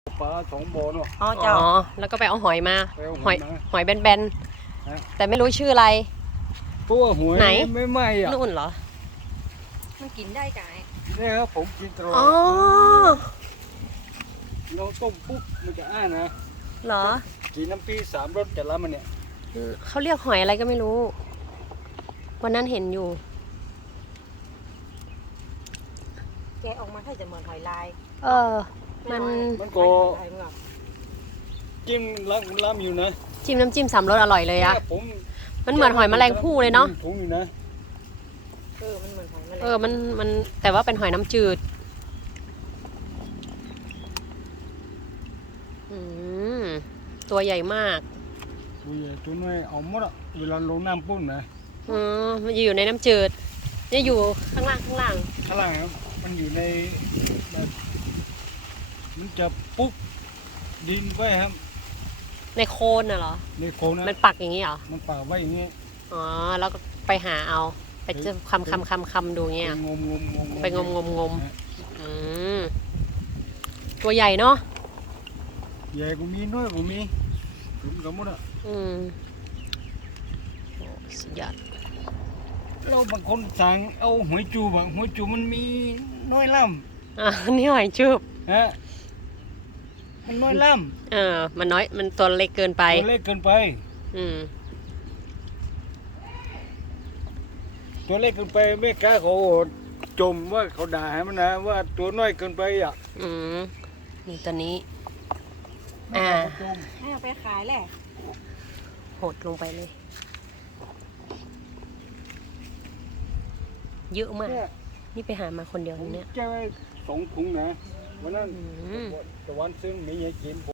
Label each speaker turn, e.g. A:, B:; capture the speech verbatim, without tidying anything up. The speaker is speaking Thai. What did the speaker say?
A: ปลาสองบ่อเนาะ
B: อ๋อ
C: อ๋
B: เจ้า
C: อแล้วก็ไปเอาหอยมา
A: ไปเอา
C: ห
A: ห
C: อ
A: อย ยมา
C: หอยแบน
A: ฮะ
C: ๆแต่ไม่รู้ชื่ออะไร
A: ตัวหวย
C: ไหน
A: ไม่ไหม้อ่ะ
C: นู่นเหรอ
B: มันกินได้ไง
A: เนี่ยครับผมกินตลอด
C: อ๋อ
A: เราต้มปุ๊บมันจะอ้านะ
C: เหรอ
A: กินน้ำปีสามรสแต่ละมันเนี่ย
C: เขาเรียกหอยอะไรก็ไม่รู้ วันนั้นเห็นอยู่
B: แกะออกมาให้จะเหมือนหอยลาย
C: เออ มัน
A: มันก็
B: หอยเหมือน
A: จิ้มล้างล้ำอยู่นะ
C: จิ้มน้ำจิ้มสามรสอร่อยเลยอะ
A: เนี่ยผม
C: มันเหมือนหอยแมลงภู่เลยเนาะ
A: ถุงอยู่นะ
B: เออ มันเหมือนหอยแมลง
C: เออ มัน มัน แต่ว่าเป็นหอยน้ำจืด อืม ตัวใหญ่มาก
A: ดูใหญ่ตัวน้อยเอาหมดอ่ะเวลาลงน้ำปุ้นนะ
C: อืมมันอยู่ในน้ำจืดเนี่ยอยู่ข้างล่างข้างล่าง
A: ข้างล่างครับมันอยู่ในแบบมันจะปุ๊บดินไว้ครับ
C: ในโคนน่ะเหรอ
A: ในโคนนะ
C: มันปักอย่างนี้เหรอ
A: มันปากไว้อย่างนี้
C: อ๋อ แล้วก็ไปหาเอา ไปเจอคำคำคำคำดูเงี้ย
A: ไปงมงมงม
C: ไปงมงมงม
A: นะ
C: อืม ตัวใหญ่เนาะ
A: ใหญ่กูมีน้อยกูมีถึงกับหมดอ่ะ
C: อืมโอ้สุดยอด
A: เราบางคนสั่งเอาหอยจูบอะหอยจูบมันมีน้อยล่
C: อ่านี่หอยจูบ
A: ำฮะมันน้อยล่
C: เออ มันน้อย มันตัวเล็กเกินไป
A: ำตัวเล็กเกินไป
C: อืม
A: ตัวเล็กเกินไปแม่ค้าเขาจมว่าเขาด่าให้มันนะว่าตัวน้อยเกินไปอ่ะ
C: อืม นี่ตัวนี้ อ่า
A: เขจม
B: ให้เอาไปขายแหละ
C: หดลงไปเลย เยอะมาก
A: เนี่ย
C: นี่ไปหามาคนเดียว
A: ผม
C: เนี่ย
A: เจอสองถุงนะวันนั้น
C: อืม
A: ตะวันซึ่งมีให้กิน